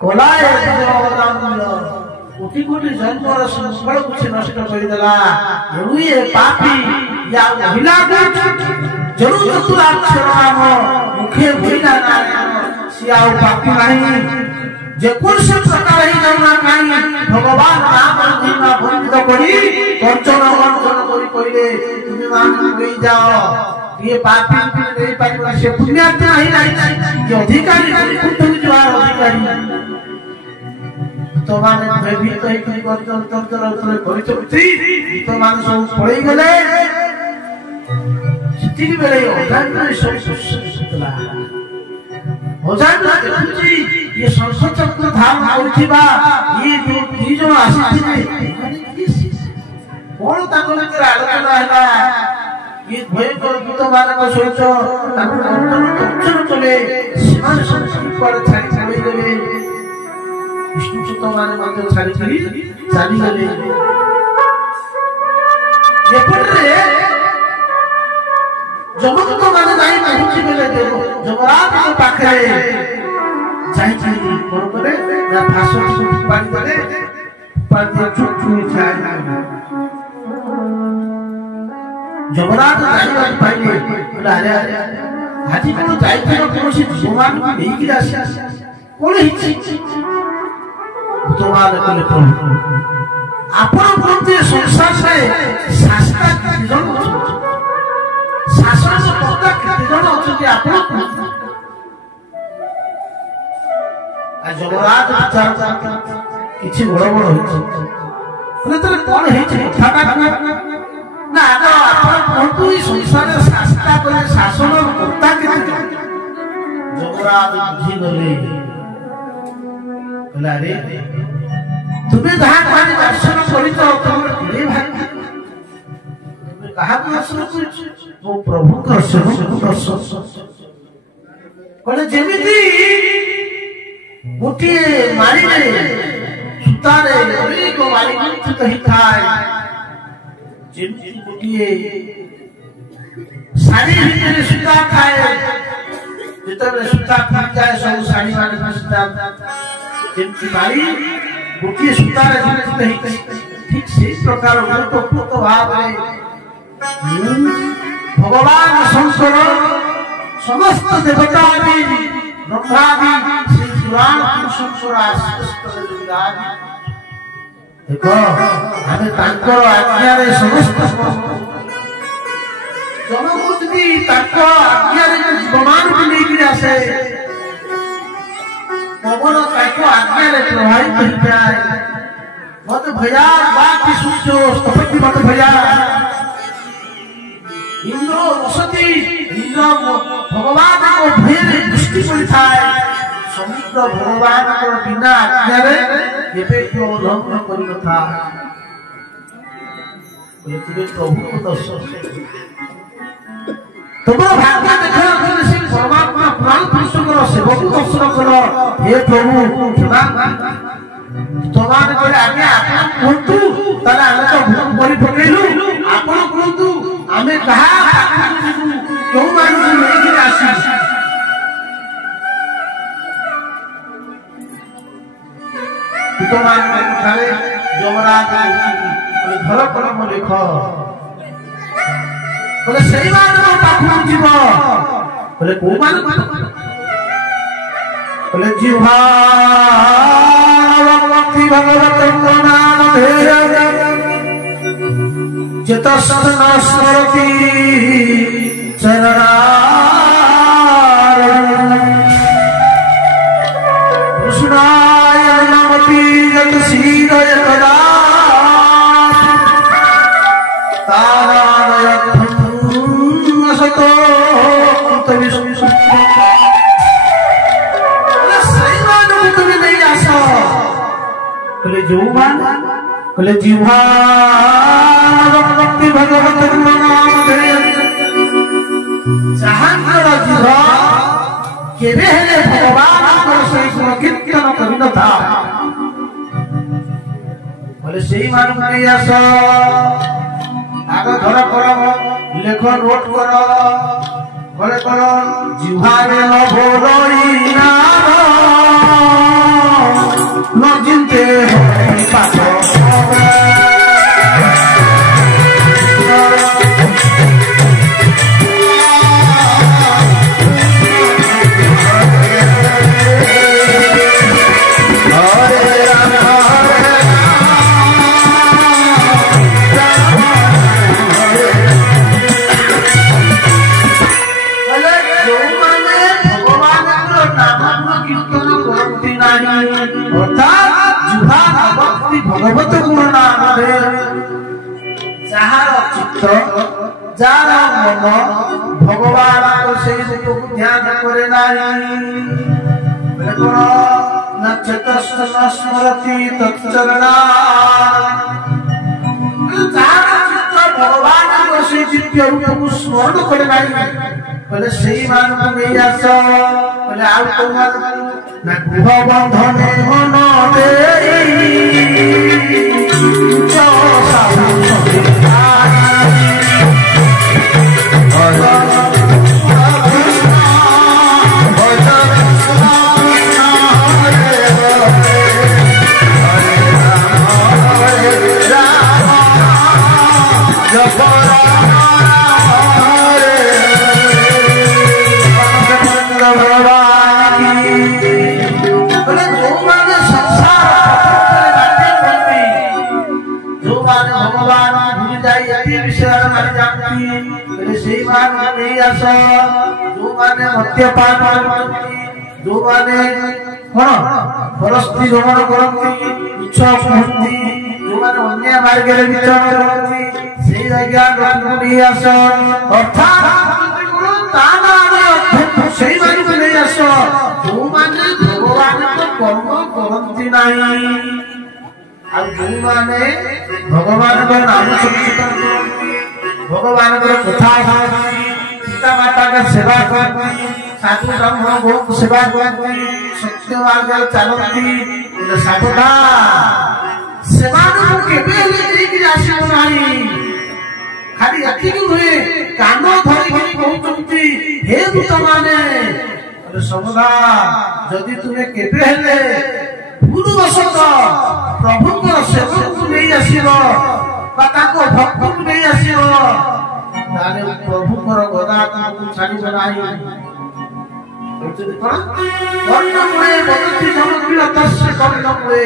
कोला हे कोटि कोटि जन्मर संस्कार कुछ नष्ट कर देला ये पापी या महिला को जरूर चतुराक्षर नाम मुखे भइला नारायण सियाओ पापी नहीं जे कोन से प्रकार ही जन्मा काई भगवान नाम महिमा वंदित करी कंचन वंदन करी कइले तुम मान गई जाओ ये पापी नहीं पाई से पुण्यात्मा ही नहीं ये अधिकारी कुंठ जुआर अधिकारी तो माने भयभीत होई कि तंत्र उत्तर करि चलती तो माने सब पळै गेले सिटी बेले अजान सब सुतला अजान देखुची ये संसद चक्र धाम होइथिबा ये जो दी जण आसीथिले कोन ताको भीतर आलोचना हैला ये भयंकर भूत मानक सोच ताको तंत्र चले सीमा संस्कृति पर छाई छाई गले विष्णु सुत माने मध्य छाड़ी करी चाली गले एपटे जगत माने जाई पहुंची गेले जगराज के पाखरे जाई जाई कोन करे ना फासो पानी करे पानी चुचुई छाई जगराज जाई पाइले अरे अरे हाजी को जाई तो कोसी भगवान को नहीं की राशि कोन हिची तुम्हारे कले प्रभु आपण प्रति संसार से शास्त्र किति जन शासन कर्ता किति जन अछि आपण आ जगराज विचार किछि बड़ बड़ होछि कोन तरे कोन हेछि कथा ना तो आपण प्रभु संसार शास्त्र कले शासन कर्ता किति जगराज बुझी गले रे तुम्हें जहां तुम्हारे दर्शन करी तो तुम्हारे बड़े भाग्य तुम्हें कहा दर्शन कर वो प्रभु दर्शन कले जेमिति गोटे मारी रे सुतारे गरी को मारी कुछ कहि थाए जेमिति गोटे साड़ी भितरे सुता खाए जेतबे सुता फट जाए सब साड़ी माने सुता जेमिति मारी गोटे सुतार ठीक से प्रकार तो भाव है भगवान शंकर समस्त देवता भी ब्रह्मा भी श्री पुराण पुरुषोत्तम देखो आमे तांकर आज्ञारे समस्त जनको जदि तांकर आज्ञारे जीवमान को लेकर आसे पवन तांकर आज्ञारे प्रभावित हो जाए मत भया बात सूचो स्तपति मत भया इंद्र वसति इंद्र भगवान को भेद दृष्टि पड़ता है समुद्र भगवान को बिना आज्ञारे एबे को उल्लंघन करि कथा बोले प्रभु को दर्शन तुम्हारा भाग्य देखो से परमात्मा प्राण पुरुष को सेवक दर्शन करो हे प्रभु तुम्हारे कोई आज्ञा आपन कहतु ताला हम तो भूल परि पकेलु आपन कहतु हमें कहा क्यों मानु लेके आसी तुम्हारे खाले यमराज बोले घर कलम लिख बोले सही बात को पाखु जीव बोले को मान बोले जीवा भक्ति भगवत नाम धेय चतस्थ न स्मरति चरणार कृष्णाय नमति यत सीरय कदा तारायत्थं सतो कृतविष्णु श्रीमान को नहीं आसा बोले जीवान बोले जीवा भक्ति भगवत नाम धेय जहांकर जीव केबे हेले भगवान को सही कीर्तन करि न था बोले सही मान को नहीं आसा आगे घर करो लेख नोट करो बोले करो जीवारे न भोरई नाम न जिनते होई पाछो भगवत गुण नाम जार चित्त जार मन भगवान को से रूप को ध्यान करे नाही कोन नक्षत्रस्थ न स्मरति तत्चरणा जार चित्त भगवान को से दिव्य रूप को स्मरण करे नाही बोले सही मान को नहीं आस बोले आउ तुम्हार ना गृह बंधने मन देई जो साधु जो माने परस्त्री गमन करती उच्च कहती जो माने अन्य मार्ग विचरण करती से जगह नहीं आस अर्थात से नहीं आस जो माने भगवान को कर्म करती नहीं जो माने भगवान को नाम संकीर्तन करती भगवान को कथा पिता माता का सेवा करती साधु ब्रह्म गो सेवा करती सत्य मार्ग चलती सावधान सेवा केबे लेके आसिबो नाही खाली अतिकि हुए कान धरि कहउचंती हे दूत माने सावधान जदि तुमे केबे हेले भूलवशत प्रभु को सेवक को नहीं आसिबो बाता को भक्त को नहीं आसिबो ताने प्रभु को गदा को छाड़ी बनाई कर्णमुळे वदति जनप्रिय तस्य कर्णमुळे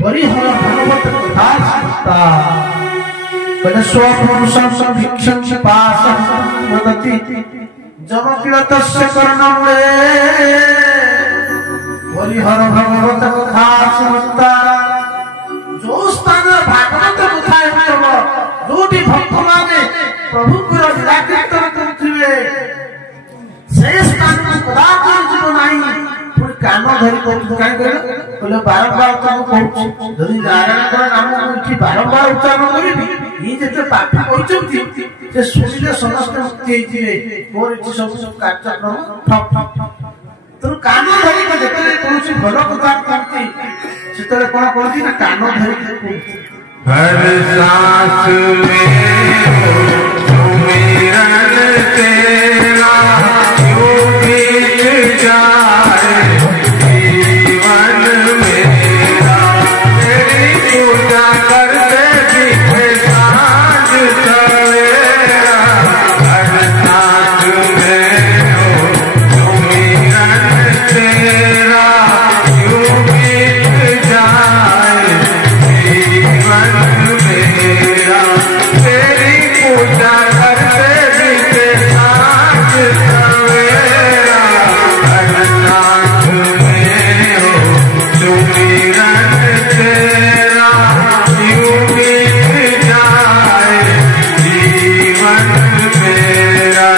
परिहर भगवत कथा सुनता कहते स्वपुरुषं भिक्षं पासं वदति जमकिलतस्य कर्णमुळे परिहर भगवत कथा सुनता जो स्थान भागवत कथा हेब जोटी भक्त माने प्रभु को लीला कीर्तन करथिबे से स्थान कदापि जीव नाही पुरी कान धरि कहू काई कहले बारंबार तुम कहू जदि नारायण नाम उठी बारंबार उच्चारण करिबी ई जेते पाठी कहउछंती से सुनिले समस्त मुक्ति हेजिबे मोर इछि सब कार्यक्रम ठप ठप तो कान धरि को जेते कोनसी भल कथा करती सेतरे कोन कहती ना कान धरि हर सांस में सुमिरन तेरा यूं बीत जाए जीवन मेरा तेरी पूजा करते दिखे सांझ सवेरा हर सांस में सुमिरन तेरा यूं बीत जाए जीवन मेरा तेरी पूजा करते बीते सांझ सवेरा हर सांस में हो सुमिरन तेरा यूं बीत जाए जीवन मेरा।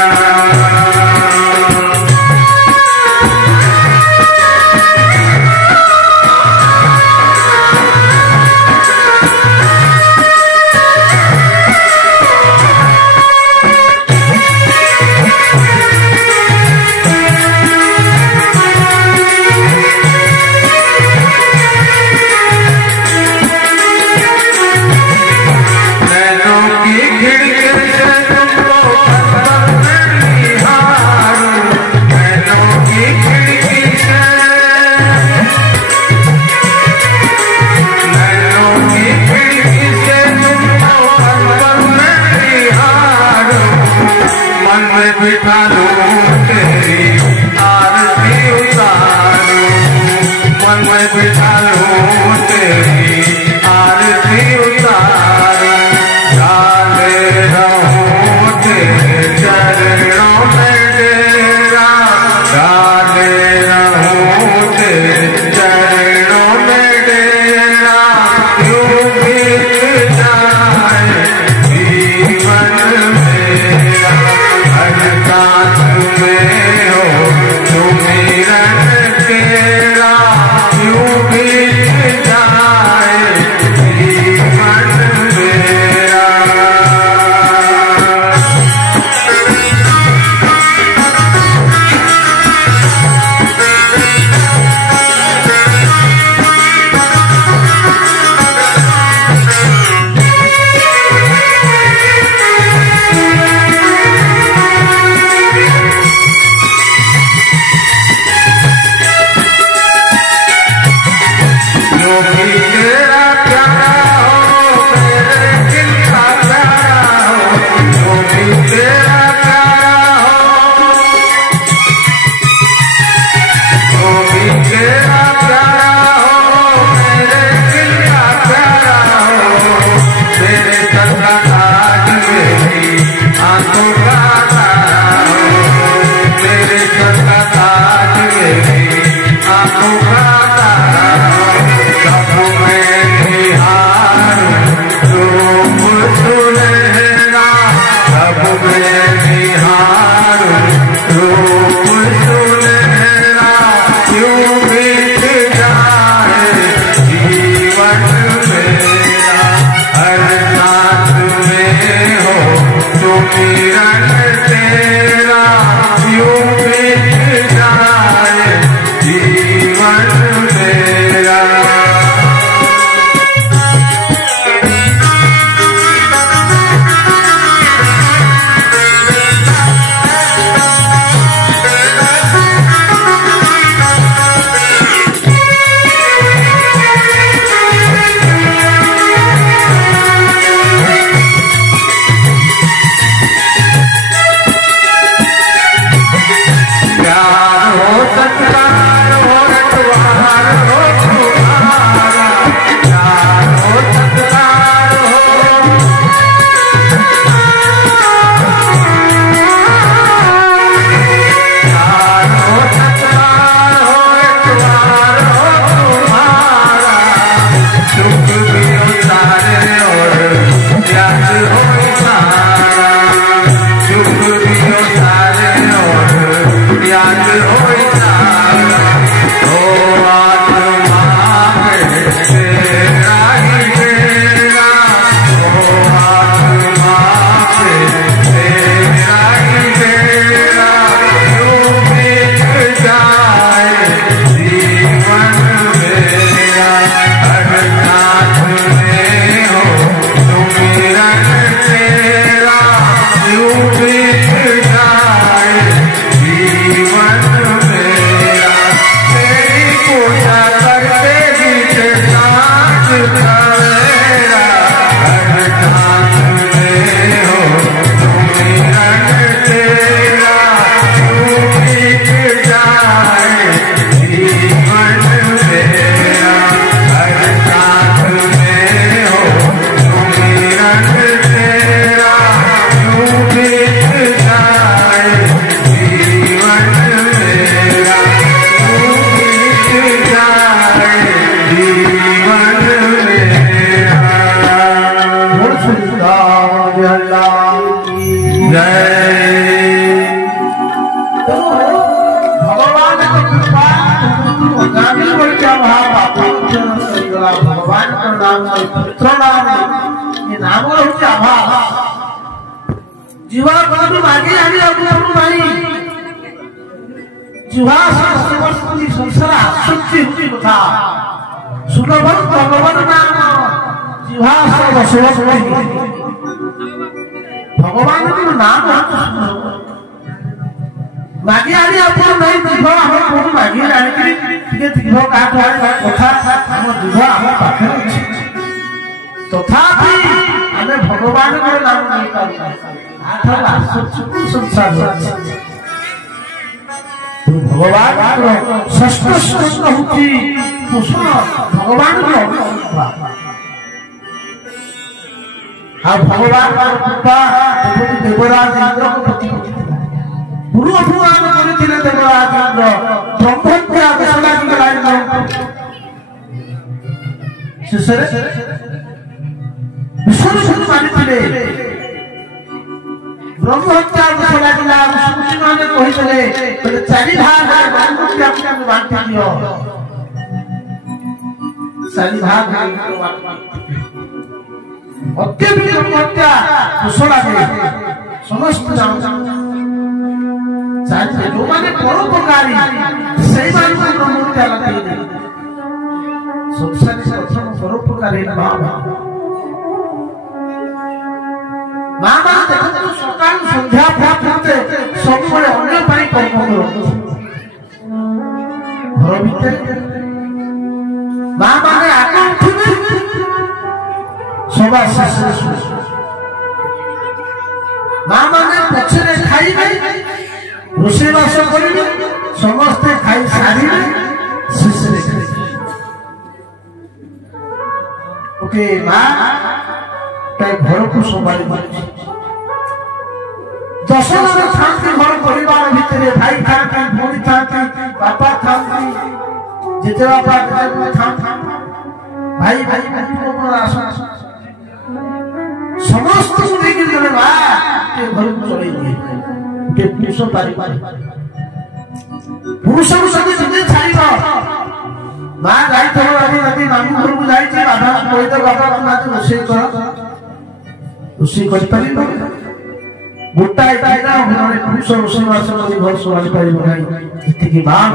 नैनों की खिड़की से तुमको निहारूं नैनों की खिड़की से नैनों की खिड़की से तुमको निहारूं मन में बिठा लूं तेरी आरती उतारूं मन में बिठा लूं तेरी आरती उतारूं डाले रहूं तेरे चरणों में डेरा डाले रहूं तेरे चरणों में डेरा यूं बीत जाए जीवन मेरा हर सांस में हो भगवान का नाम पुत्र नाम ये नाम होती आभा जीवा को मागे आगे अपने भाई जीवा समस्त संसार आसक्ति होती कथा सुलभन भगवान नाम जीवा बसवास भगवान का नाम मागे आगे अपन नहीं जीव हम कोन मागे आने के ठीक जीव का कथा हम जीव हम पाखे अछि तथापि हमें भगवान का नाम नहीं पाता आठर आसक्ति संसार तो भगवान षष्ठ श्लोक होती कुसुम भगवान को हाँ भगवान का कृपा देवराज इंद्र को प्रति गुरु भगवान करथिले देवराज इंद्र ब्रह्मत्या घोषणा कराइले शेषरे विश्वरूप मानिथिले ब्रह्मत्या घोषणा कला ऋषि माने कहितले बोले चारि भाग ब्रह्मत्या को बांटि दियो चारि भाग अत्यधिक ब्रह्मत्या घोषणा करे समस्त जान जो माने परोपकारी सही बात में ब्रह्मत्या लगे संसार से प्रथम परोपकारी बाबा मामा देखो सकाल संध्या प्राप्त सब बड़े अन्य पाई कर्म करो घर भीतर मामा ने आगे उठिबे सभा शेष मामा ने पछरे खाइबे रोषेबास करिबे समस्ते खाई सारिबे शेषरे ओके मां ताई घर को संभाली दशम शांति घर परिवार भितर भाई थांती भौणी थांती बापा थांती जेते बापा थांती भाई भाई समस्त लेकिन जने मां के घर को चले दिए के पुरुष पारी पुरुष को सब जिंदे छाड़ीबो मां जाई तो राती मामू घर को जाई छी बाबा कोई तो बाबा ना तो रोषे कर रोषे कर पारिबो गोटा एटा हमरे पुरुष रोषे वास कर घर सोवाली पारिबो नाही जति की मां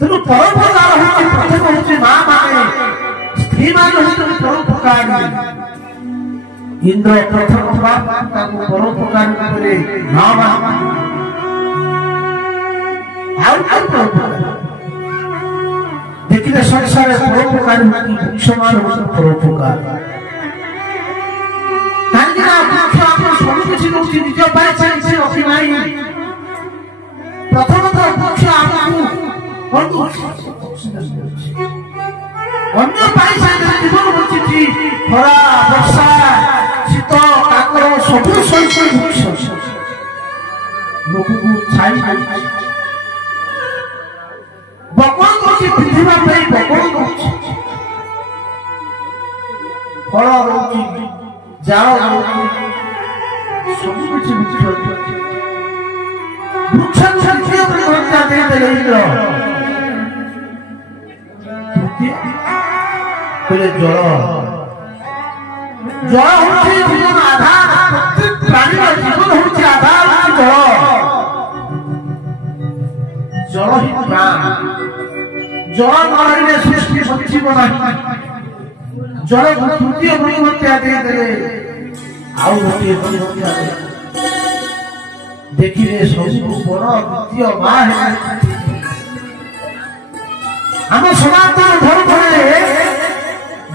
तेनु परोपकार होती प्रथम होती मां माने स्त्री माने होती परोपकारी इंद्र प्रथम बाप ताको परोपकार करे मां मां देखिए संसार परोपकार होती समान होती परोपकार काहे आप सब कुछ नोची निज पाए से अखि नाही प्रथम तो पक्ष आपको बंधु अन्य पाई से जीवन बचिची खरा वर्षा शीत काकर सब सहित लोक को छाई भगवान को पृथ्वी पे भगवान को फल रोची जाओ सब कुछ बिछड़ वृक्ष क्षत्रिय हत्या दे देले इंद्र बोले जल जल होची जीवन आधार प्रत्येक प्राणी का जीवन होची आधार जल जल ही प्राण जल नरहिले सृष्टि बचिब नाही जल तृतीय हत्या दे देले आउ गोटे हत्या देखिए सब बड़ द्वितीय मां है हम सनातन धर्म में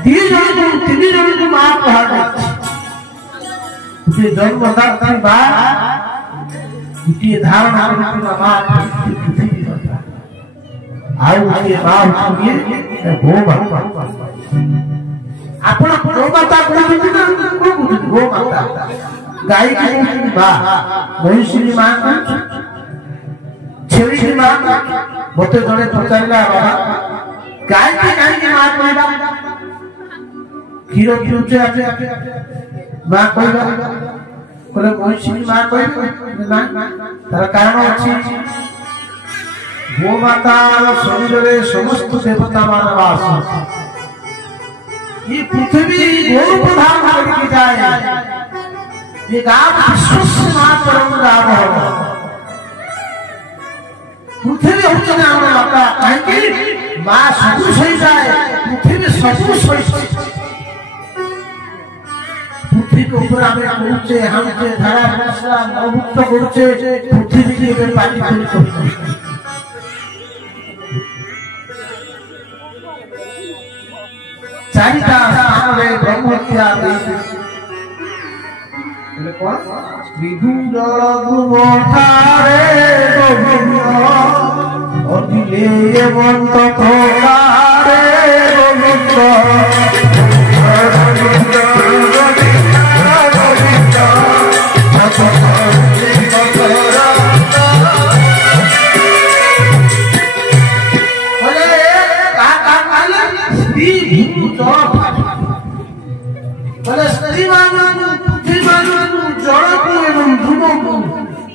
दी जन तीन जन को मां कहा जे जन्मदाता बा की धारणा करके मां पृथ्वी होता आउ के मां हुए गो माता आपण गो माता कहते ना गो माता गाय की मां महिषी मां छेड़ी की मां मते जने पचारला बाबा गाय की मां कहबा क्षीर पिउचे आके मां कहबा कोले महिषी मां कहबा ना तार कारण अछि ଗୋମାତାର ଶରୀରରେ ସମସ୍ତ ଦେବତା ମାନ ବାସ। ये पृथ्वी गौर प्रधान करके जाए, ये गाँव विश्व परम गाँव है। पृथ्वी होती ना हमें माता कहीं माँ सबू सही जाए, पृथ्वी सबू सही। पृथ्वी के ऊपर हमें पहुँचे, हमसे धरा फैसला नवमुक्त पहुँचे, पृथ्वी की एक पार्टी पहुँचे। चारिता स्थान में ब्रह्महत्या विदुर गुमठारे गोविंद अदिले बंत थोकारे गोविंद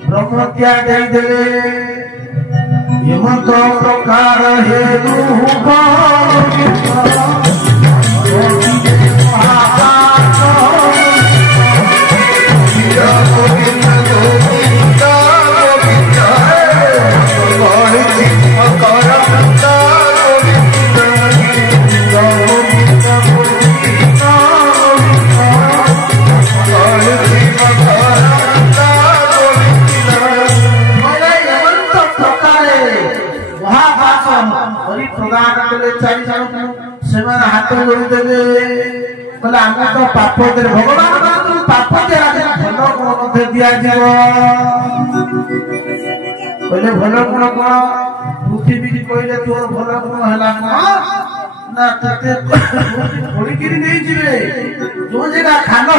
ब्रह्मत्या दे हेमंत प्रकार हेतु हाथ जोड़ी देवे बोले आम तो पाप दे भगवान पाप भल गुण दिया बोले भल गुण कौन पृथ्वी कहले तोर भल गुण है ना ते जो जगह खान हो